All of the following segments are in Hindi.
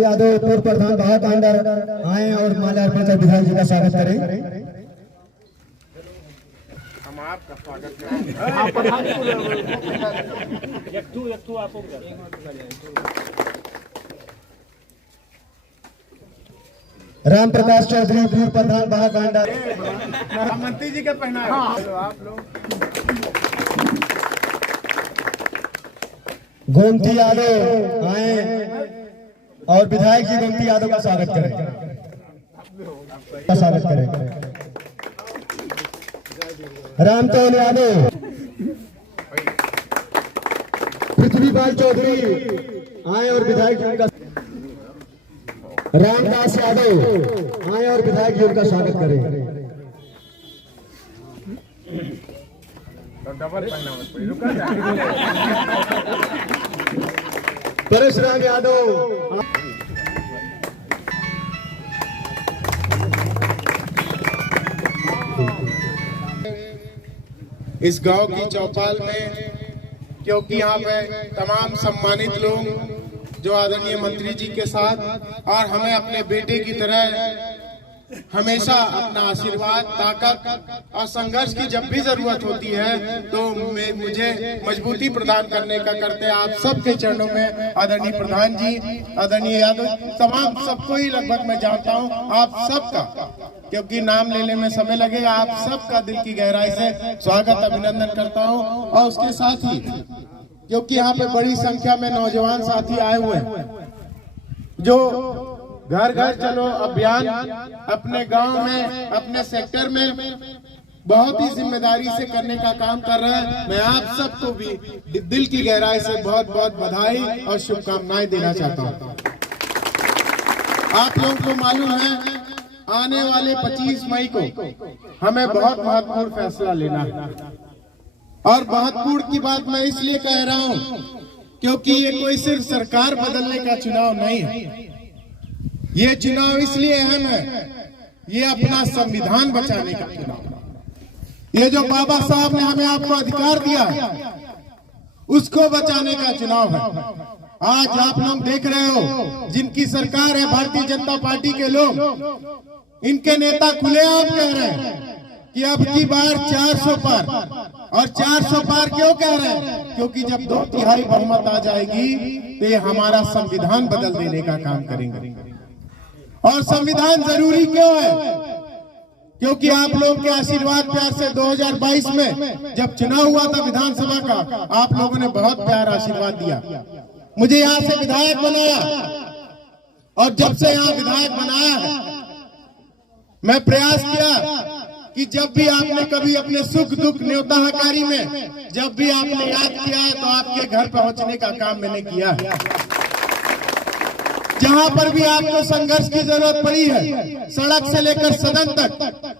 यादव पूर्व प्रधान बहुत अंदर आए और माल्यार्पण कर विधायक जी का स्वागत करें। हम आपका स्वागत राम प्रकाश चौधरी पूर्व प्रधान महाकांडा मंत्री जी के पहना आप लोग। गोमती यादव आए और विधायक जी गोमती यादव का स्वागत करें। रामतौल यादव, पृथ्वीपाल चौधरी आए और विधायक जी का, रामदास यादव आए और विधायक जी का स्वागत करें। डबल पहना परशुराम यादव, इस गांव की चौपाल में, क्योंकि यहाँ पे तमाम सम्मानित लोग जो आदरणीय मंत्री जी के साथ और हमें अपने बेटे की तरह हमेशा अपना आशीर्वाद, ताकत और संघर्ष की जब भी जरूरत होती है तो मुझे मजबूती प्रदान करने का करते हैं। आप सबके चरणों में आदरणीय प्रधान जी, आदरणीय यादव, तमाम सबको ही लगभग मैं जानता हूं, आप सबका, क्योंकि नाम लेने में समय लगेगा, आप सबका दिल की गहराई से स्वागत अभिनंदन करता हूं। और उसके साथ ही क्योंकि यहाँ पे बड़ी संख्या में नौजवान साथी आए हुए हैं जो घर घर चलो अभियान अपने गांव में, अपने सेक्टर में बहुत ही जिम्मेदारी से करने का काम कर रहे हैं। मैं आप सबको भी दिल की गहराई से बहुत बहुत बधाई और शुभकामनाएं देना चाहता हूं। आप लोगों को मालूम है आने वाले 25 मई को हमें बहुत महत्वपूर्ण फैसला लेना है, और महत्वपूर्ण की बात मैं इसलिए कह रहा हूं क्योंकि ये कोई सिर्फ सरकार बदलने का चुनाव नहीं है। ये चुनाव इसलिए अहम है, ये अपना संविधान बचाने का चुनाव। ये जो बाबा साहब ने हमें आपको अधिकार दिया है उसको बचाने का चुनाव है। आज आप लोग देख रहे हो जिनकी सरकार है भारतीय जनता पार्टी के लोग, इनके नेता खुलेआम कह रहे हैं कि अब की बार 400 पार। और 400 पार क्यों कह रहे हैं? क्योंकि जब 2/3 बहुमत आ जाएगी तो ये हमारा संविधान बदल देने का काम करेंगे। और संविधान जरूरी क्यों है? क्योंकि आप लोगों के आशीर्वाद प्यार से 2022 में जब चुनाव हुआ था विधानसभा का, आप लोगों ने बहुत प्यार आशीर्वाद दिया, मुझे यहाँ से विधायक बनाया, और जब से यहाँ विधायक बनाया है मैं प्रयास किया कि जब भी आपने कभी अपने सुख दुख न्योता हकारी में जब भी आपने याद किया है तो आपके घर पहुंचने का काम मैंने किया है। जहां पर भी आपको संघर्ष की जरूरत पड़ी है, सड़क से लेकर सदन तक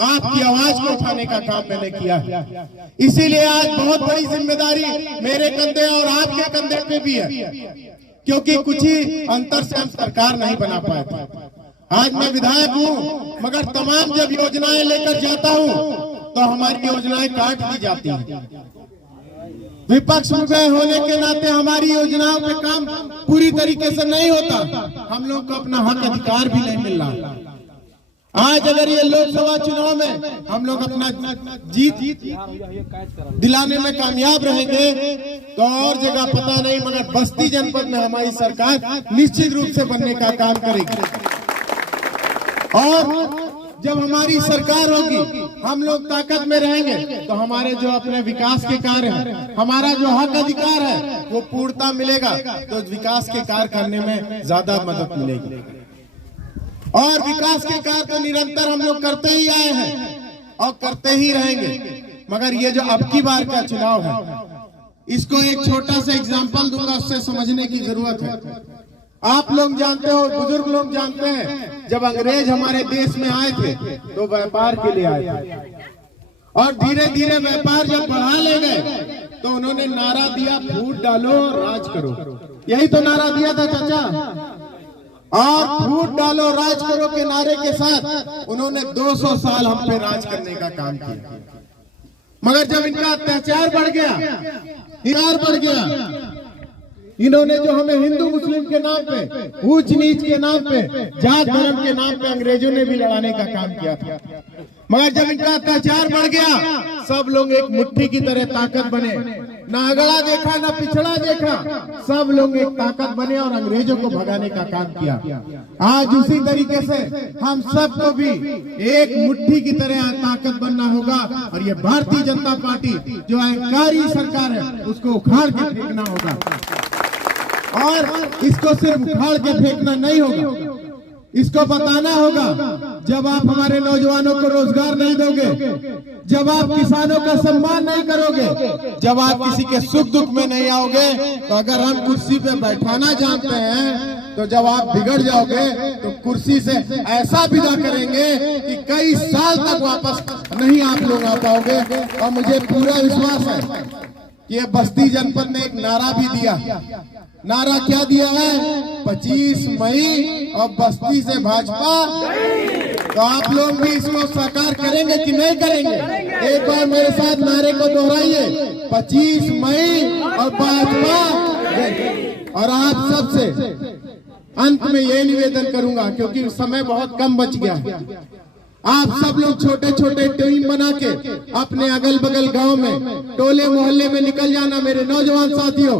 आपकी आवाज को उठाने का काम मैंने किया है। इसीलिए आज बहुत बड़ी जिम्मेदारी मेरे कंधे और आपके कंधे पे भी है, क्योंकि कुछ ही अंतर से हम सरकार नहीं बना पाए थे। आज मैं विधायक हूं, मगर तमाम जब योजनाएं लेकर जाता हूं तो हमारी योजनाएं काट दी जाती हैं। विपक्ष में होने के नाते हमारी योजनाओं पे काम पूरी तरीके से नहीं होता, हम लोग को अपना हक अधिकार भी नहीं मिल रहा। आज अगर ये लोकसभा चुनाव में हम लोग अपना जीत दिलाने में कामयाब रहेंगे तो और जगह पता नहीं, मगर बस्ती जनपद में हमारी सरकार निश्चित रूप से बनने का काम करेगी। और जब हमारी सरकार होगी, हम लोग ताकत में रहेंगे तो हमारे जो अपने विकास के कार्य हैं, हमारा जो हक अधिकार है वो पूर्णता मिलेगा, तो विकास के कार्य करने में ज्यादा मदद मिलेगी। और विकास के कार्य तो निरंतर हम लोग करते ही आए हैं और करते ही रहेंगे। मगर ये जो अब की बार का चुनाव है, इसको एक छोटा सा एग्जाम्पल दूंगा, उससे समझने की जरूरत है। आप लोग जानते हो, बुजुर्ग लोग जानते हैं, जब अंग्रेज हमारे देश में आए थे तो व्यापार के लिए आए थे, और धीरे धीरे व्यापार जब बढ़ा ले गए तो उन्होंने नारा दिया, फूट डालो राज करो। यही तो नारा दिया था चाचा। और फूट डालो राज करो के नारे के साथ उन्होंने 200 साल हम पे राज करने का काम किया। मगर जब इनका अत्याचार बढ़ गया, हिंसा बढ़ गया, इन्होंने जो हमें हिंदू मुस्लिम के नाम पे, ऊंच नीच के नाम पे, जात धर्म के नाम पे अंग्रेजों ने भी लड़ाने का काम किया था। मगर जब इनका अत्याचार बढ़ गया, सब लोग एक मुट्ठी की तरह ताकत बने, ना अगड़ा देखा ना पिछड़ा देखा, सब लोग एक ताकत बने और अंग्रेजों को भगाने का काम किया। आज उसी तरीके से हम सबको भी एक मुट्ठी की तरह ताकत बनना होगा और ये भारतीय जनता पार्टी जो अहंकारी सरकार है उसको उखाड़ के फेंकना होगा। और इसको सिर्फ उखाड़ के फेंकना नहीं होगा, इसको बताना होगा। जब आप हमारे नौजवानों को रोजगार नहीं दोगे, जब आप किसानों का सम्मान नहीं करोगे, जब आप किसी के सुख दुख में नहीं आओगे, तो अगर हम कुर्सी पे बैठाना जानते हैं तो जब आप बिगड़ जाओगे तो कुर्सी से ऐसा विदा करेंगे कि कई साल तक वापस नहीं आप लोग आ पाओगे। और मुझे पूरा विश्वास है कि ये बस्ती जनपद ने एक नारा भी दिया। नारा क्या दिया है? 25 मई और बस्ती से भाजपा। तो आप लोग भी इसको साकार करेंगे कि नहीं करेंगे? एक बार मेरे साथ नारे को दोहराइए, 25 मई और भाजपा। और आप सबसे अंत में ये निवेदन करूंगा, क्योंकि समय बहुत कम बच गया, आप सब लोग छोटे छोटे टीम बना के अपने अगल बगल गांव में, टोले मोहल्ले में निकल जाना मेरे नौजवान साथियों,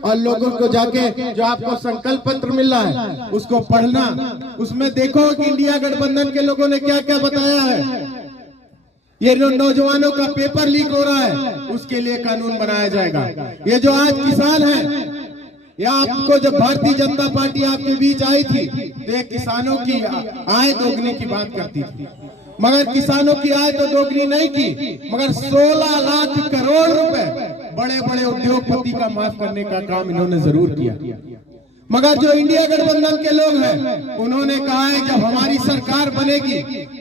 और लोगों को जाके जो आपको संकल्प पत्र मिल रहा है उसको पढ़ना। उसमें देखो कि इंडिया गठबंधन के लोगों ने क्या क्या बताया है। ये जो नौजवानों का पेपर लीक हो रहा है उसके लिए कानून बनाया जाएगा। ये जो आज किसान है, या आपको जब भारतीय जनता पार्टी आपके बीच आई थी तो ये किसानों की आय दोगुनी की बात करती थी, मगर किसानों की आय तो दोगुनी नहीं की, मगर 16 लाख करोड़ रुपए बड़े बड़े उद्योगपति का माफ करने का काम इन्होंने जरूर किया। मगर जो इंडिया गठबंधन के लोग हैं उन्होंने कहा है जब हमारी सरकार बनेगी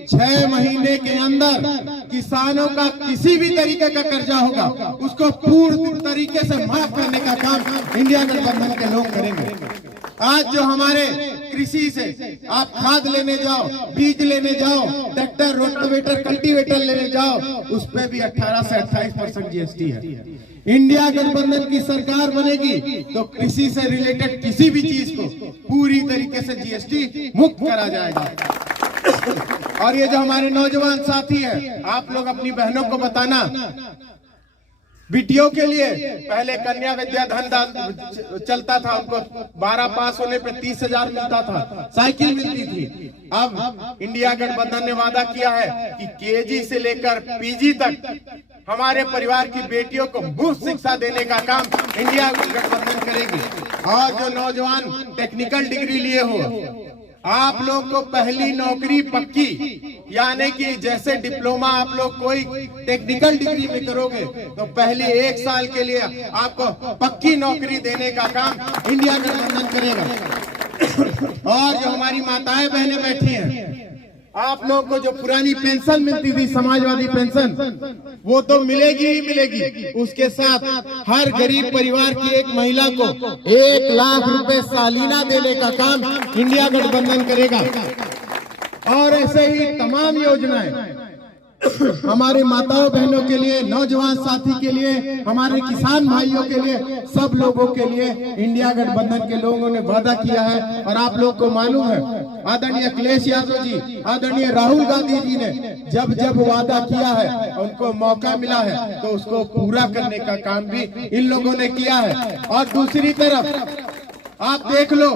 6 महीने के अंदर किसानों का किसी भी तरीके का कर्जा होगा उसको पूर्ण तरीके से माफ करने का काम इंडिया गठबंधन के लोग करेंगे। आज जो हमारे कृषि से आप खाद लेने जाओ, बीज लेने जाओ, ट्रैक्टर, रोटावेटर, कल्टीवेटर लेने जाओ, उस पे भी 18 से 28% जीएसटी है। इंडिया गठबंधन की सरकार बनेगी तो कृषि से रिलेटेड किसी भी चीज को पूरी तरीके से जीएसटी मुक्त करा जाएगा। और ये जो हमारे नौजवान साथी हैं, आप लोग अपनी बहनों को बताना, बेटियों के लिए पहले कन्या विद्या धन चलता था, उनको 12 पास होने पे 30,000 मिलता था, साइकिल मिलती थी। अब इंडिया गठबंधन ने वादा किया है कि केजी से लेकर पीजी तक हमारे परिवार की बेटियों को मुफ्त शिक्षा देने का काम इंडिया गठबंधन करेगी। और जो नौजवान टेक्निकल डिग्री लिए हो, आप लोग को पहली नौकरी पक्की, यानी कि जैसे डिप्लोमा आप लोग कोई टेक्निकल डिग्री में करोगे तो पहले 1 साल के लिए आपको पक्की नौकरी देने का काम इंडिया गठबंधन करेगा। और जो हमारी माताएं बहनें बैठी हैं, आप लोगों को जो पुरानी पेंशन मिलती थी, समाजवादी पेंशन, वो तो मिलेगी ही मिलेगी। उसके साथ हर गरीब परिवार की एक महिला को 1 लाख रुपए सालाना देने का काम इंडिया गठबंधन करेगा। और ऐसे ही तमाम योजनाएं हमारे माताओं बहनों के लिए, नौजवान साथी के लिए, हमारे किसान भाइयों के लिए, सब लोगों के लिए इंडिया गठबंधन के लोगों ने वादा किया है। और आप लोग को मालूम है, आदरणीय अखिलेश यादव जी, आदरणीय राहुल गांधी जी ने जब जब वादा किया है, उनको मौका मिला है तो उसको पूरा करने का काम भी इन लोगों ने किया है। और दूसरी तरफ आप देख लो,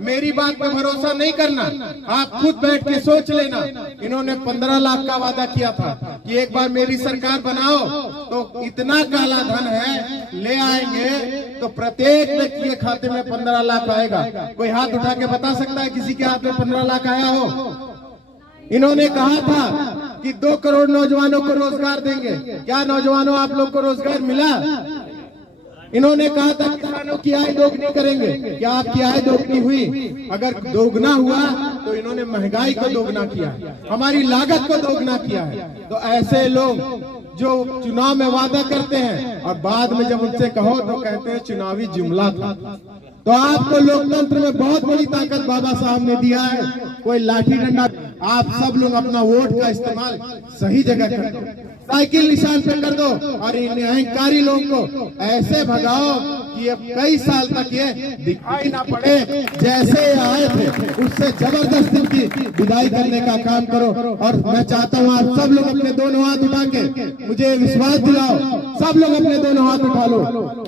मेरी बात पे भरोसा नहीं करना, आप खुद बैठ के सोच लेना। इन्होंने 15 लाख का वादा किया था कि एक बार मेरी सरकार बनाओ तो इतना काला धन है ले आएंगे तो प्रत्येक व्यक्ति के खाते में 15 लाख आएगा। कोई हाथ उठा के बता सकता है किसी के हाथ में 15 लाख आया हो? इन्होंने कहा था कि 2 करोड़ नौजवानों को रोजगार देंगे। क्या नौजवानों आप लोग को रोजगार मिला? इन्होंने कहा था किसानों की आय दोगुनी करेंगे। क्या आपकी आय दोगुनी हुई? अगर दोगुना हुआ तो इन्होंने महंगाई को दोगुना किया, हमारी लागत को दोगुना किया है। तो ऐसे लोग जो चुनाव में वादा करते हैं और बाद में जब उनसे कहो तो कहते हैं चुनावी जुमला था। तो आपको लोकतंत्र में बहुत बड़ी ताकत बाबा साहब ने दिया है। कोई लाठी डंडा, आप सब लोग अपना वोट का इस्तेमाल सही जगह कर दो, साइकिल निशान पे कर दो और इन अहंकारी लोगों को ऐसे भगाओ कि कि ये कई साल तक ये दिखाई ना पड़े, जैसे आए थे उससे जबरदस्त इनकी विदाई करने का काम करो। और मैं चाहता हूँ आप सब लोग अपने दोनों हाथ उठा के मुझे विश्वास दिलाओ, सब लोग अपने दोनों हाथ उठा लो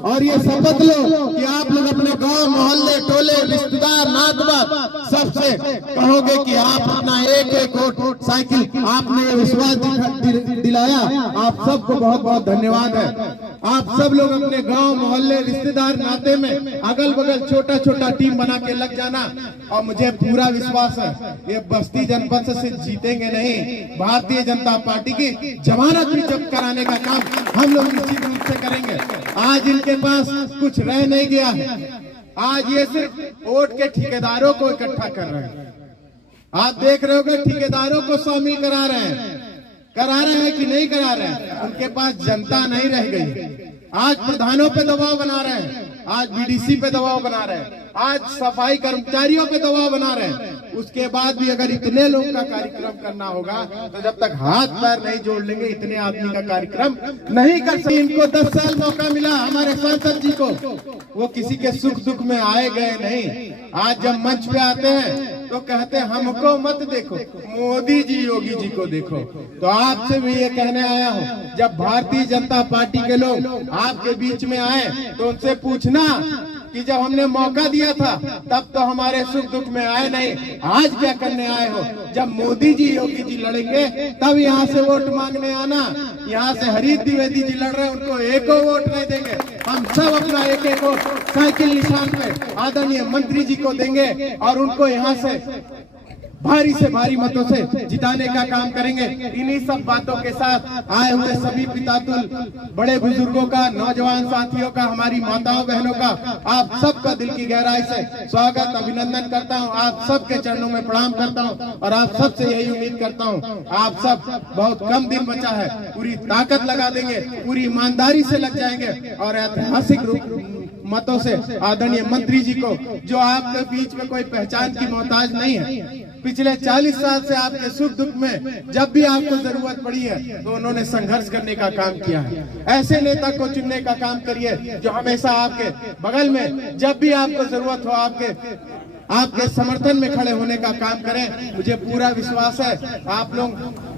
और ये शपथ लो कि आप लोग अपने गांव, मोहल्ले, टोले, रिश्तेदार, नातवार सबसे कहोगे कि आप अपना एक एक वोट साइकिल, आपने ये विश्वास दिलाया। आप सबको बहुत बहुत धन्यवाद है। आप सब लोग अपने गांव, मोहल्ले, रिश्तेदार, नाते में अगल बगल छोटा छोटा टीम बना के लग जाना। और मुझे पूरा विश्वास है ये बस्ती जनपद से जीतेंगे नहीं, भारतीय जनता पार्टी की जमानत भी जब्त कराने का काम हम लोग निश्चित रूप से करेंगे। आज इनके पास कुछ रह नहीं गया है, आज ये सिर्फ वोट के ठेकेदारों को इकट्ठा कर रहे हैं। आप देख रहे हो कि ठेकेदारों को शामिल करा रहे हैं कि नहीं करा रहे हैं। उनके पास जनता नहीं रह गई। आज प्रधानों पे दबाव बना रहे हैं, आज बीडीसी पे दबाव बना रहे हैं, आज सफाई कर्मचारियों पे दबाव बना रहे हैं। उसके बाद भी अगर इतने लोग का कार्यक्रम करना होगा तो जब तक हाथ पैर नहीं जोड़ लेंगे इतने आदमी का कार्यक्रम नहीं कर सकते। इनको 10 साल मौका मिला हमारे सांसद जी को, वो किसी के सुख दुख में आए गए नहीं। आज जब मंच पे आते हैं तो कहते हमको मत देखो, मोदी जी, योगी जी को देखो। तो आपसे भी ये कहने आया हूँ, जब भारतीय जनता पार्टी के लोग आपके बीच में आए तो उनसे पूछना कि जब हमने मौका दिया था तब तो हमारे सुख दुख में आए नहीं, आज क्या करने आए हो? जब मोदी जी, योगी जी लड़ेंगे तब यहाँ से वोट मांगने आना। यहाँ से हरीश द्विवेदी जी लड़ रहे हैं, उनको एको वोट नहीं देंगे। हम सब अपना एक एक वोट साइकिल निशान पे आदरणीय मंत्री जी को देंगे और उनको यहाँ से भारी से भारी मतों से जिताने का काम करेंगे। इन्हीं सब बातों के साथ आए हुए सभी पितातुल, बड़े बुजुर्गों का, नौजवान साथियों का, हमारी माताओं बहनों का आप सबका दिल की गहराई से स्वागत, अभिनंदन करता हूं। आप सबके चरणों में प्रणाम करता हूं और आप सबसे यही उम्मीद करता हूं आप सब, बहुत कम दिन बचा है, पूरी ताकत लगा देंगे, पूरी ईमानदारी से लग जाएंगे और ऐतिहासिक रूप मतों से आदरणीय मंत्री जी को, जो आपके बीच में कोई पहचान की मोहताज नहीं है, पिछले 40 साल से आपके सुख दुख में जब भी आपको जरूरत पड़ी है तो उन्होंने संघर्ष करने का काम किया है। ऐसे नेता को चुनने का काम करिए जो हमेशा आपके बगल में जब भी आपको जरूरत हो आपके समर्थन में खड़े होने का काम करें। मुझे पूरा विश्वास है आप लोग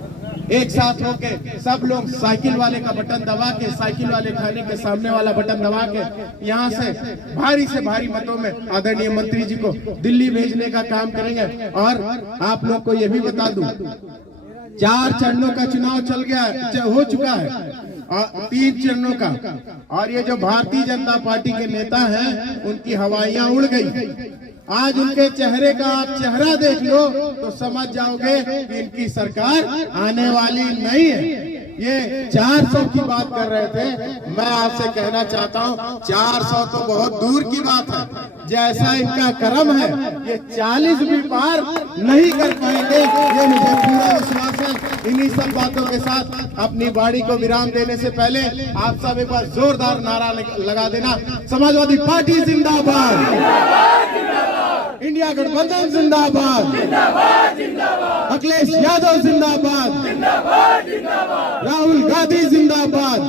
एक साथ होके सब लोग साइकिल वाले का बटन दबा के, साइकिल वाले खाने के सामने वाला बटन दबा के यहाँ से भारी मतों में आदरणीय मंत्री जी को दिल्ली भेजने का काम करेंगे। और आप लोग को ये भी बता दूं, 4 चरणों का चुनाव हो चुका है और 3 चरणों का, और ये जो भारतीय जनता पार्टी के नेता हैं उनकी हवाइयां उड़ गई। आज उनके चेहरे का आप चेहरा देख लो तो समझ जाओगे कि इनकी सरकार आने वाली नहीं है। ये 400 की बात कर रहे थे, मैं आपसे कहना चाहता हूँ 400 तो बहुत दूर की बात है। जैसा इनका कर्म है ये 40 भी पार नहीं कर पाएंगे, ये मुझे पूरा विश्वास है। इन्हीं सब बातों के साथ अपनी बाड़ी को विराम देने से पहले आप सब एक बार जोरदार नारा लगा देना, समाजवादी पार्टी जिंदाबाद, इंडिया गठबंधन जिंदाबाद, अखिलेश यादव जिंदाबाद, राहुल गांधी जिंदाबाद,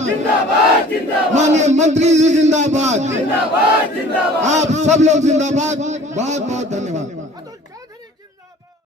माननीय मंत्री जी जिंदाबाद, आप सब लोग जिंदाबाद। बहुत बहुत धन्यवाद।